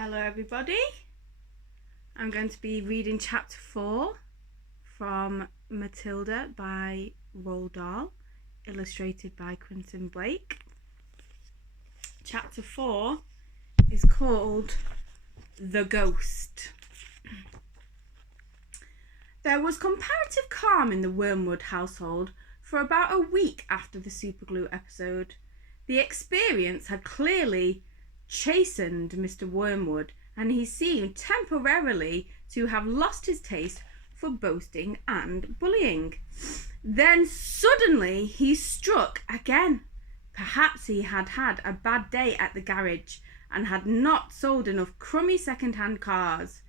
Hello everybody, I'm going to be reading chapter 4 from Matilda by Roald Dahl, illustrated by Quentin Blake. Chapter 4 is called The Ghost. There was comparative calm in the Wormwood household for about a week after the superglue episode. The experience had clearly chastened Mr. Wormwood, and he seemed temporarily to have lost his taste for boasting and bullying. Then suddenly he struck again. Perhaps he had had a bad day at the garage and had not sold enough crummy second-hand cars.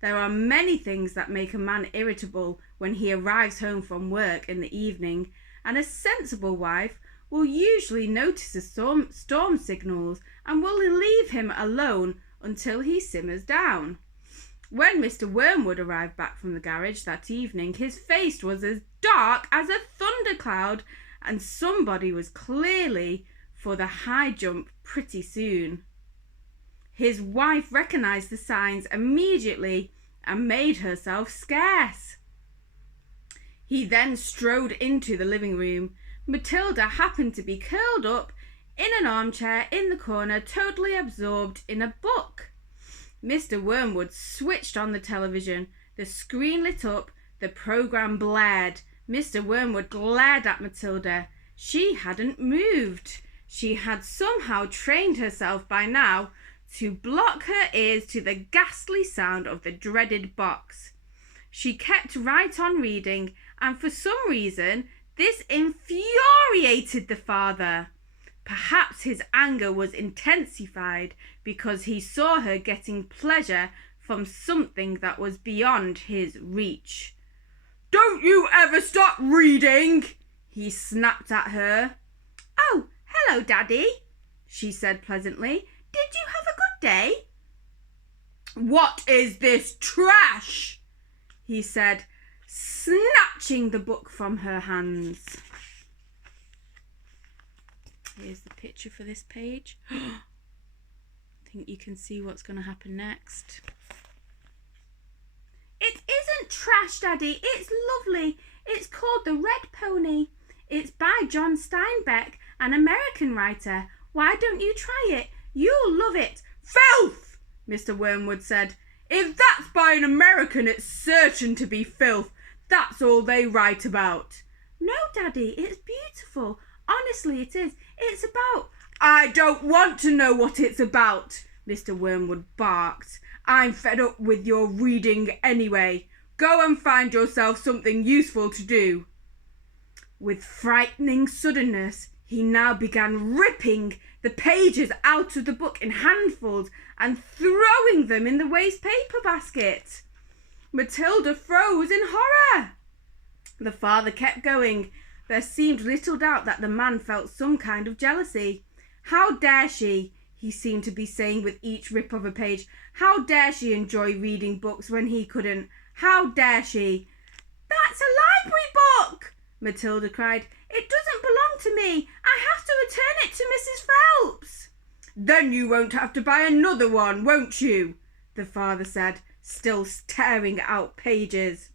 There are many things that make a man irritable when he arrives home from work in the evening, and a sensible wife will usually notice the storm signals and will leave him alone until he simmers down. When Mr. Wormwood arrived back from the garage that evening, his face was as dark as a thundercloud, and somebody was clearly for the high jump pretty soon. His wife recognized the signs immediately and made herself scarce. He then strode into the living room. Matilda happened to be curled up in an armchair in the corner, totally absorbed in a book. Mr. Wormwood switched on the television. The screen lit up. The program blared. Mr. Wormwood glared at Matilda. She hadn't moved. She had somehow trained herself by now to block her ears to the ghastly sound of the dreaded box. She kept right on reading, and for some reason this infuriated the father. Perhaps his anger was intensified because he saw her getting pleasure from something that was beyond his reach. "Don't you ever stop reading!" he snapped at her. "Oh, hello, Daddy," she said pleasantly. "Did you have a good day?" "What is this trash?" he said, snatching the book from her hands. Here's the picture for this page. I think you can see what's going to happen next. "It isn't trash, Daddy. It's lovely. It's called The Red Pony. It's by John Steinbeck, an American writer. Why don't you try it? You'll love it." "Filth!" Mr. Wormwood said. "If that's by an American, it's certain to be filth. That's all they write about." "No, Daddy, it's beautiful. Honestly, it is. It's about—" "I don't want to know what it's about," Mr. Wormwood barked. "I'm fed up with your reading anyway. Go and find yourself something useful to do." With frightening suddenness, he now began ripping the pages out of the book in handfuls and throwing them in the waste paper basket. Matilda froze in horror. The father kept going. There seemed little doubt that the man felt some kind of jealousy. "How dare she?" he seemed to be saying with each rip of a page. "How dare she enjoy reading books when he couldn't? How dare she?" "That's a library book!" Matilda cried. "It doesn't belong to me. I have to return it to Mrs. Phelps." "Then you won't have to buy another one, won't you?" the father said, still tearing out pages.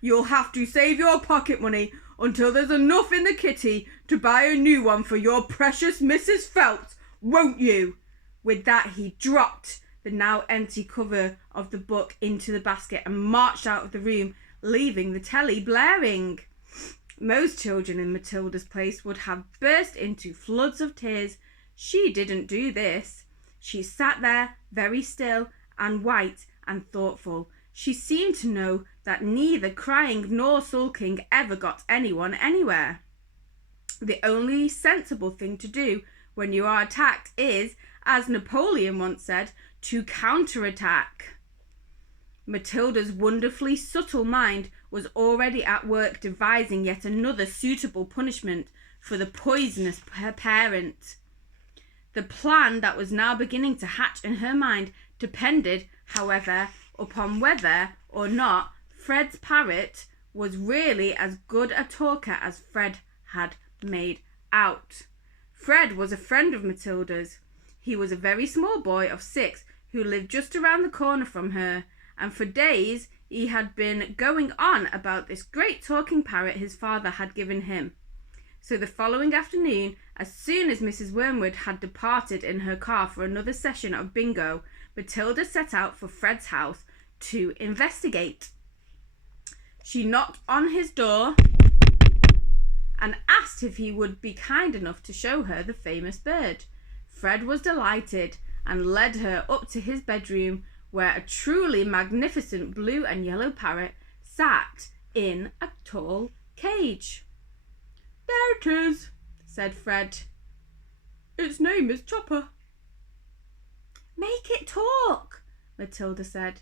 "You'll have to save your pocket money until there's enough in the kitty to buy a new one for your precious Mrs. Phelps, won't you?" With that, he dropped the now empty cover of the book into the basket and marched out of the room, leaving the telly blaring. Most children in Matilda's place would have burst into floods of tears. She didn't do this. She sat there very still and white and thoughtful. She seemed to know that neither crying nor sulking ever got anyone anywhere. The only sensible thing to do when you are attacked is, as Napoleon once said, to counterattack. Matilda's wonderfully subtle mind was already at work devising yet another suitable punishment for the poisonous parent. The plan that was now beginning to hatch in her mind depended, however, upon whether or not Fred's parrot was really as good a talker as Fred had made out. Fred was a friend of Matilda's. He was a very small boy of 6 who lived just around the corner from her, and for days he had been going on about this great talking parrot his father had given him. So the following afternoon, as soon as Mrs. Wormwood had departed in her car for another session of bingo, Matilda set out for Fred's house to investigate. She knocked on his door and asked if he would be kind enough to show her the famous bird. Fred was delighted and led her up to his bedroom, where a truly magnificent blue and yellow parrot sat in a tall cage. "There it is," said Fred. "Its name is Chopper." "Make it talk," Matilda said.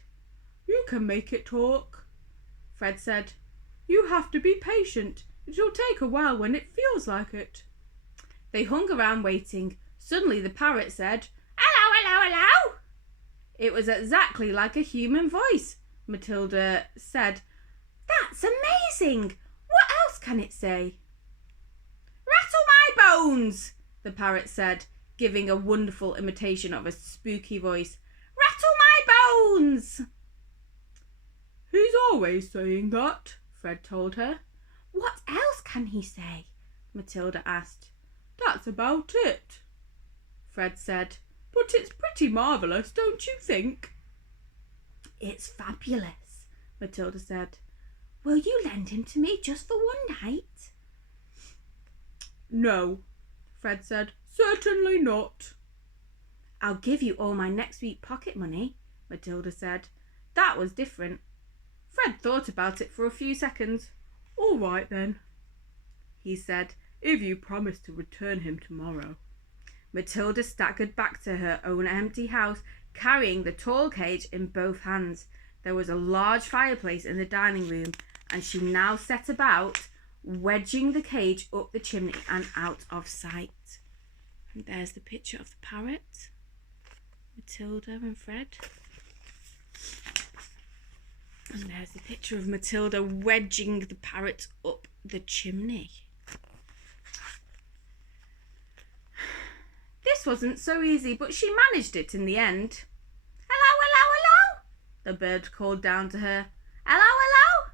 "You can make it talk," Fred said. "You have to be patient. It'll take a while when it feels like it." They hung around waiting. Suddenly the parrot said, "Hello, hello, hello." It was exactly like a human voice. Matilda said, "That's amazing. What else can it say?" "Rattle my bones," the parrot said, giving a wonderful imitation of a spooky voice. "Rattle my bones." "He's always saying that," Fred told her. "What else can he say?" Matilda asked. "That's about it," Fred said. "But it's pretty marvellous, don't you think?" "It's fabulous," Matilda said. "Will you lend him to me just for one night?" "No," Fred said. "Certainly not." "I'll give you all my next week's pocket money," Matilda said. That was different. Fred thought about it for a few seconds. "All right then," he said, "if you promise to return him tomorrow." Matilda staggered back to her own empty house, carrying the tall cage in both hands. There was a large fireplace in the dining room, and she now set about wedging the cage up the chimney and out of sight. And there's the picture of the parrot, Matilda and Fred. And there's the picture of Matilda wedging the parrot up the chimney. This wasn't so easy, but she managed it in the end. "Hello, hello, hello," the bird called down to her. "Hello, hello."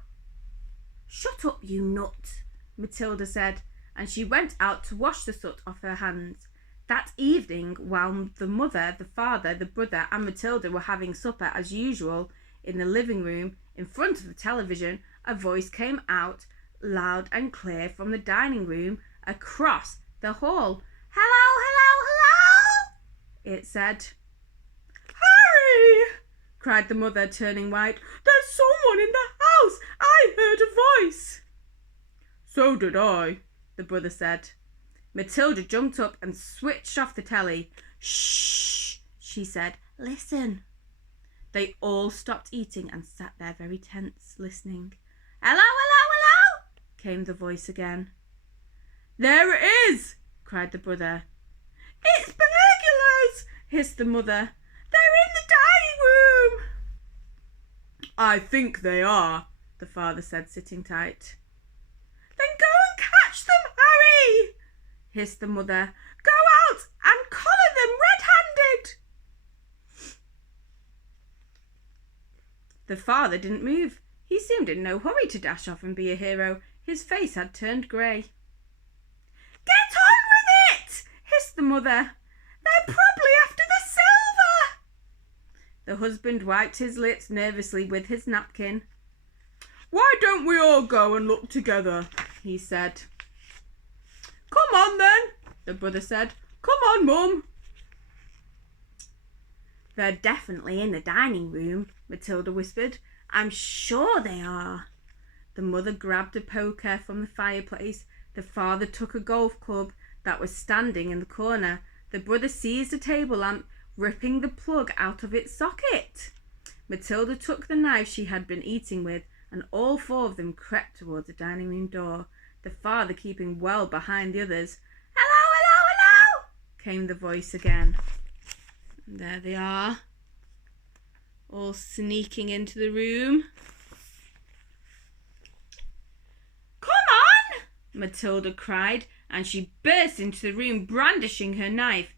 "Shut up, you nut," Matilda said, and she went out to wash the soot off her hands. That evening, while the mother, the father, the brother and Matilda were having supper as usual in the living room in front of the television, a voice came out loud and clear from the dining room across the hall. "Hello, hello, hello," it said. "Harry!" cried the mother, turning white. "There's someone in the house. I heard a voice." "So did I," the brother said. Matilda jumped up and switched off the telly. "Shh," she said. "Listen." They all stopped eating and sat there very tense, listening. "Hello, hello, hello," came the voice again. "There it is," cried the brother. "It's burglars," hissed the mother. "They're in the dining room." "I think they are," the father said, sitting tight. "Then go and catch them, Harry," hissed the mother. "Go out and collar them red-handed." The father didn't move. He seemed in no hurry to dash off and be a hero. His face had turned grey. "Get on with it," hissed the mother. "They're probably after the silver." The husband wiped his lips nervously with his napkin. "Why don't we all go and look together?" he said. "Come on then," the brother said. "Come on, Mum." "They're definitely in the dining room," Matilda whispered. "I'm sure they are." The mother grabbed a poker from the fireplace. The father took a golf club that was standing in the corner. The brother seized a table lamp, ripping the plug out of its socket. Matilda took the knife she had been eating with, and all four of them crept towards the dining room door, the father keeping well behind the others. "Hello, hello, hello," came the voice again. And there they are, all sneaking into the room. "Come on," Matilda cried, and she burst into the room brandishing her knife.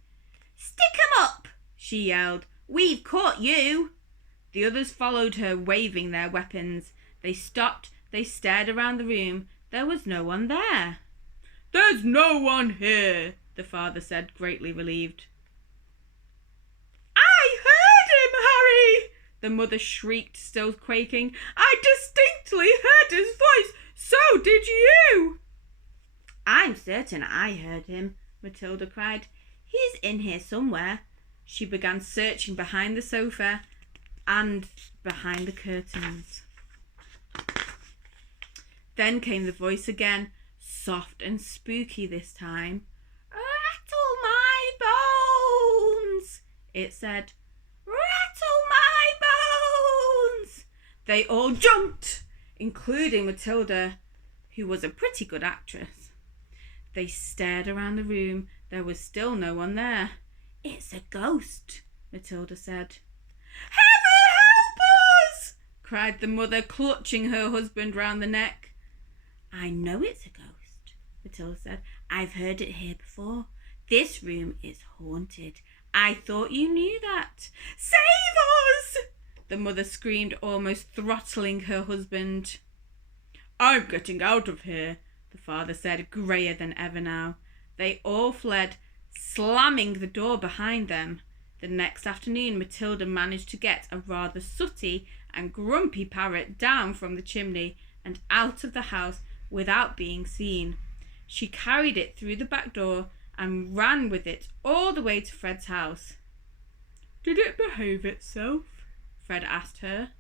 "Stick 'em up," she yelled. "We've caught you!" The others followed her, waving their weapons. They stopped. They stared around the room. There was no one there. "There's no one here," the father said, greatly relieved. "I heard him, Harry!" the mother shrieked, still quaking. "I distinctly heard his voice. So did you." "I'm certain I heard him," Matilda cried. "He's in here somewhere." She began searching behind the sofa and behind the curtains. Then came the voice again, soft and spooky this time. "Rattle my bones," it said. "Rattle my bones." They all jumped, including Matilda, who was a pretty good actress. They stared around the room. There was still no one there. "It's a ghost," Matilda said. "Heaven help us!" cried the mother, clutching her husband round the neck. "I know it's a ghost," Matilda said. "I've heard it here before. This room is haunted. I thought you knew that." "Save us!" the mother screamed, almost throttling her husband. "I'm getting out of here," the father said, greyer than ever now. They all fled, slamming the door behind them. The next afternoon, Matilda managed to get a rather sooty and grumpy parrot down from the chimney and out of the house without being seen. She carried it through the back door and ran with it all the way to Fred's house. "Did it behave itself?" Fred asked her.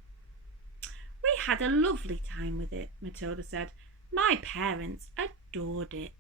"We had a lovely time with it," Matilda said. "My parents adored it."